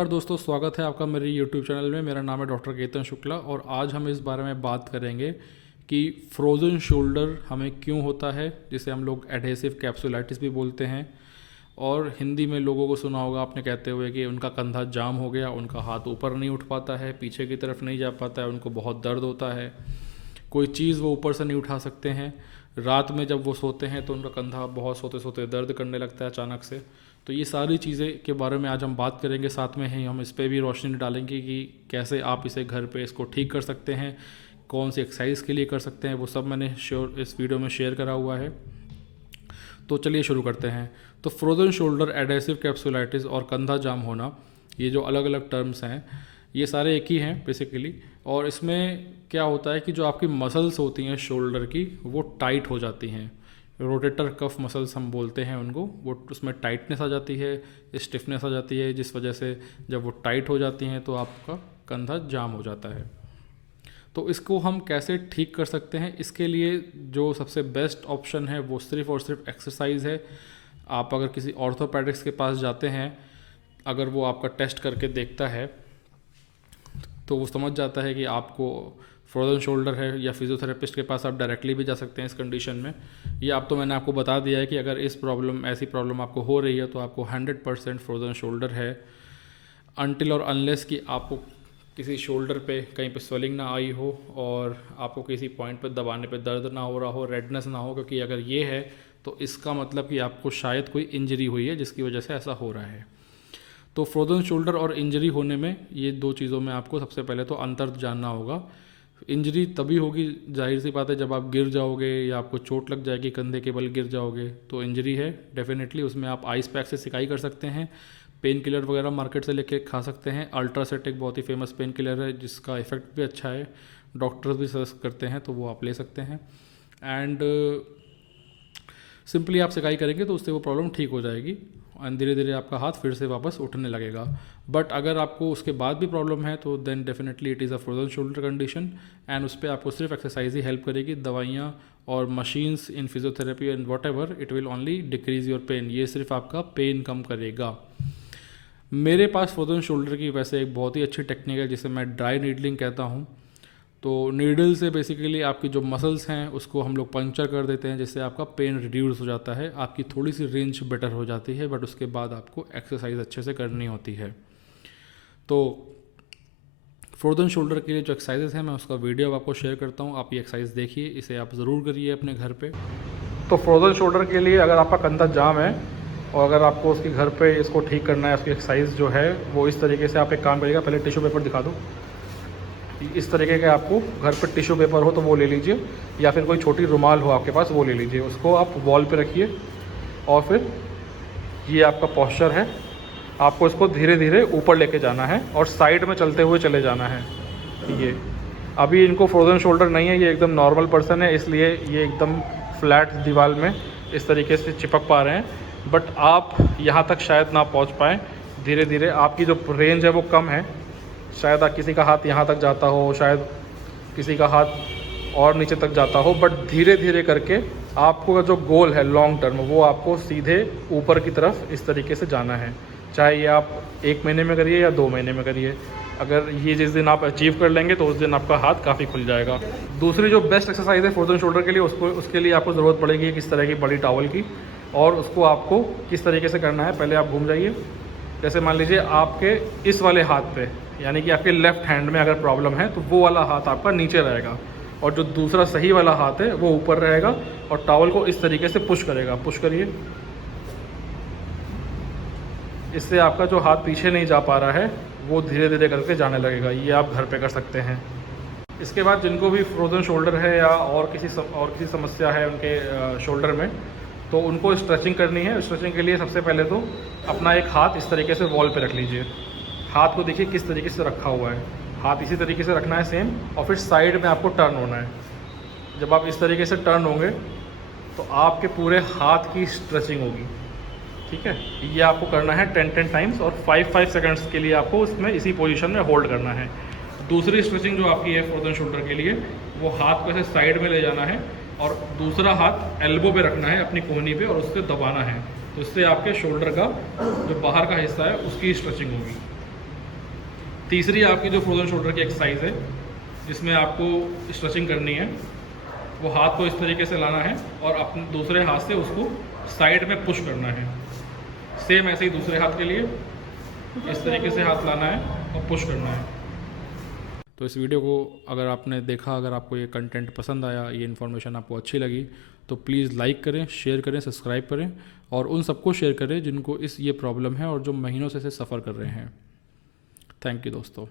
नमस्कार दोस्तों, स्वागत है आपका मेरे YouTube चैनल में। मेरा नाम है डॉक्टर केतन शुक्ला और आज हम इस बारे में बात करेंगे कि फ्रोज़न शोल्डर हमें क्यों होता है, जिसे हम लोग एडहेसिव कैप्सुलाइटिस भी बोलते हैं। और हिंदी में लोगों को सुना होगा आपने कहते हुए कि उनका कंधा जाम हो गया, उनका हाथ ऊपर नहीं उठ पाता है, पीछे की तरफ नहीं जा पाता है, उनको बहुत दर्द होता है, कोई चीज़ वो ऊपर से नहीं उठा सकते हैं। रात में जब वो सोते हैं तो उनका कंधा बहुत सोते सोते दर्द करने लगता है अचानक से। तो ये सारी चीज़ें के बारे में आज हम बात करेंगे, साथ में ही हम इस पर भी रोशनी डालेंगे कि कैसे आप इसे घर पे इसको ठीक कर सकते हैं, कौन सी एक्सरसाइज के लिए कर सकते हैं, वो सब मैंने इस वीडियो में शेयर करा हुआ है। तो चलिए शुरू करते हैं। तो फ्रोज़न शोल्डर, एडहेसिव कैप्सुलाइटिस और कंधा जाम होना, ये जो अलग अलग टर्म्स हैं, ये सारे एक ही हैं बेसिकली। और इसमें क्या होता है कि जो आपकी मसल्स होती हैं शोल्डर की, वो टाइट हो जाती हैं। रोटेटर कफ मसल्स हम बोलते हैं उनको, वो उसमें टाइटनेस आ जाती है, स्टिफनेस आ जाती है, जिस वजह से जब वो टाइट हो जाती हैं तो आपका कंधा जाम हो जाता है। तो इसको हम कैसे ठीक कर सकते हैं? इसके लिए जो सबसे बेस्ट ऑप्शन है वो सिर्फ़ और सिर्फ एक्सरसाइज है। आप अगर किसी ऑर्थोपेडिक्स के पास जाते हैं, अगर वो आपका टेस्ट करके देखता है तो वो समझ जाता है कि आपको फ्रोज़न शोल्डर है, या फिजियोथेरेपिस्ट के पास आप डायरेक्टली भी जा सकते हैं इस कंडीशन में। ये आप तो मैंने आपको बता दिया है कि अगर ऐसी प्रॉब्लम आपको हो रही है तो आपको 100% फ्रोज़न शोल्डर है। अनटिल और अनलेस कि आपको किसी शोल्डर पे कहीं पे स्वेलिंग ना आई हो और आपको किसी पॉइंट पे दबाने पे दर्द ना हो रहा हो, रेडनेस ना हो, क्योंकि अगर ये है तो इसका मतलब कि आपको शायद कोई इंजरी हुई है जिसकी वजह से ऐसा हो रहा है। तो फ्रोज़न शोल्डर और इंजरी होने में, ये दो चीज़ों में आपको सबसे पहले तो अंतर जानना होगा। इंजरी तभी होगी, जाहिर सी बात है, जब आप गिर जाओगे या आपको चोट लग जाएगी, कंधे के बल गिर जाओगे तो इंजरी है डेफिनेटली। उसमें आप आइस पैक से सिकाई कर सकते हैं, पेन किलर वगैरह मार्केट से लेके खा सकते हैं। अल्ट्रासेट एक बहुत ही फेमस पेन किलर है जिसका इफ़ेक्ट भी अच्छा है, डॉक्टर्स भी सजेस्ट करते हैं, तो वो आप ले सकते हैं। एंड सिंपली आप सिकाई करेंगे तो उससे वो प्रॉब्लम ठीक हो जाएगी और धीरे धीरे आपका हाथ फिर से वापस उठने लगेगा। बट अगर आपको उसके बाद भी प्रॉब्लम है तो then definitely it is a frozen shoulder condition, and उस पर आपको सिर्फ एक्सरसाइज ही हेल्प करेगी। दवाइयाँ और machines in physiotherapy and whatever, it will only decrease your pain. ये सिर्फ आपका पेन कम करेगा। मेरे पास फ्रोज़न शोल्डर की वैसे एक बहुत ही अच्छी टेक्निक है जिसे मैं ड्राई नीडलिंग कहता हूँ। तो नीडल से बेसिकली आपकी जो मसल्स हैं उसको हम लोग पंक्चर कर देते हैं, जिससे आपका पेन रिड्यूस हो जाता है, आपकी थोड़ी सी रेंज बेटर हो जाती है। बट उसके बाद आपको एक्सरसाइज अच्छे से करनी होती है। तो फ्रोज़न शोल्डर के लिए जो एक्सरसाइजेस हैं मैं उसका वीडियो आपको शेयर करता हूँ, आप ये एक्सरसाइज देखिए, इसे आप ज़रूर करिए अपने घर पे। तो फ्रोज़न शोल्डर के लिए अगर आपका कंधा जाम है और अगर आपको उसके घर पे इसको ठीक करना है, उसकी एक्सरसाइज जो है वो इस तरीके से आप एक काम करिएगा। पहले टिश्यू पेपर दिखा दो। इस तरीके के आपको घर पर टिश्यू पेपर हो तो वो ले लीजिए, या फिर कोई छोटी रुमाल हो आपके पास वो ले लीजिए। उसको आप वॉल पे रखिए और फिर ये आपका पोस्चर है, आपको इसको धीरे धीरे ऊपर लेके जाना है और साइड में चलते हुए चले जाना है। ये अभी इनको फ्रोज़न शोल्डर नहीं है, ये एकदम नॉर्मल पर्सन है, इसलिए ये एकदम फ्लैट दीवार में इस तरीके से चिपक पा रहे हैं। बट आप यहाँ तक शायद ना पहुँच पाएँ। धीरे धीरे आपकी जो रेंज है वो कम है, शायद किसी का हाथ यहाँ तक जाता हो, शायद किसी का हाथ और नीचे तक जाता हो, बट धीरे धीरे करके आपको जो गोल है लॉन्ग टर्म, वो आपको सीधे ऊपर की तरफ इस तरीके से जाना है। चाहे ये आप 1 महीने में करिए या 2 महीने में करिए। अगर ये जिस दिन आप अचीव कर लेंगे तो उस दिन आपका हाथ काफ़ी खुल जाएगा। दूसरी जो बेस्ट एक्सरसाइज है फ्रोज़न शोल्डर के लिए, उसके लिए आपको ज़रूरत पड़ेगी किस तरह की बड़ी टॉवल की, और उसको आपको किस तरीके से करना है। पहले आप घूम जाइए, जैसे मान लीजिए आपके इस वाले हाथ पे, यानी कि आपके लेफ़्ट हैंड में अगर प्रॉब्लम है तो वो वाला हाथ आपका नीचे रहेगा और जो दूसरा सही वाला हाथ है वो ऊपर रहेगा, और टॉवल को इस तरीके से पुश करेगा। पुश करिए, इससे आपका जो हाथ पीछे नहीं जा पा रहा है वो धीरे धीरे करके जाने लगेगा। ये आप घर पे कर सकते हैं। इसके बाद जिनको भी फ्रोज़न शोल्डर है या और किसी समस्या है उनके शोल्डर में, तो उनको स्ट्रेचिंग करनी है। स्ट्रेचिंग के लिए सबसे पहले तो अपना एक हाथ इस तरीके से वॉल पे रख लीजिए। हाथ को देखिए किस तरीके से रखा हुआ है, हाथ इसी तरीके से रखना है सेम, और फिर साइड में आपको टर्न होना है। जब आप इस तरीके से टर्न होंगे तो आपके पूरे हाथ की स्ट्रेचिंग होगी, ठीक है। ये आपको करना है 10-10 टाइम्स, और 5-5 सेकंड्स के लिए आपको इसमें इसी पोजीशन में होल्ड करना है। दूसरी स्ट्रेचिंग जो आपकी है फ्रोज़न शोल्डर के लिए, वो हाथ को ऐसे साइड में ले जाना है और दूसरा हाथ एल्बो पे रखना है अपनी कोहनी पे और उससे दबाना है। तो इससे आपके शोल्डर का जो बाहर का हिस्सा है उसकी स्ट्रेचिंग होगी। तीसरी आपकी जो फ्रोजन शोल्डर की एक्सरसाइज है, जिसमें आपको स्ट्रेचिंग करनी है, वो हाथ को इस तरीके से लाना है और अपने दूसरे हाथ से उसको साइड में पुश करना है। सेम ऐसे ही दूसरे हाथ के लिए इस तरीके से हाथ लाना है और पुश करना है। तो इस वीडियो को अगर आपने देखा, अगर आपको ये कंटेंट पसंद आया, ये इन्फॉर्मेशन आपको अच्छी लगी, तो प्लीज़ लाइक करें, शेयर करें, सब्सक्राइब करें और उन सबको शेयर करें जिनको ये प्रॉब्लम है और जो महीनों से इसे सफ़र कर रहे हैं। थैंक यू दोस्तों।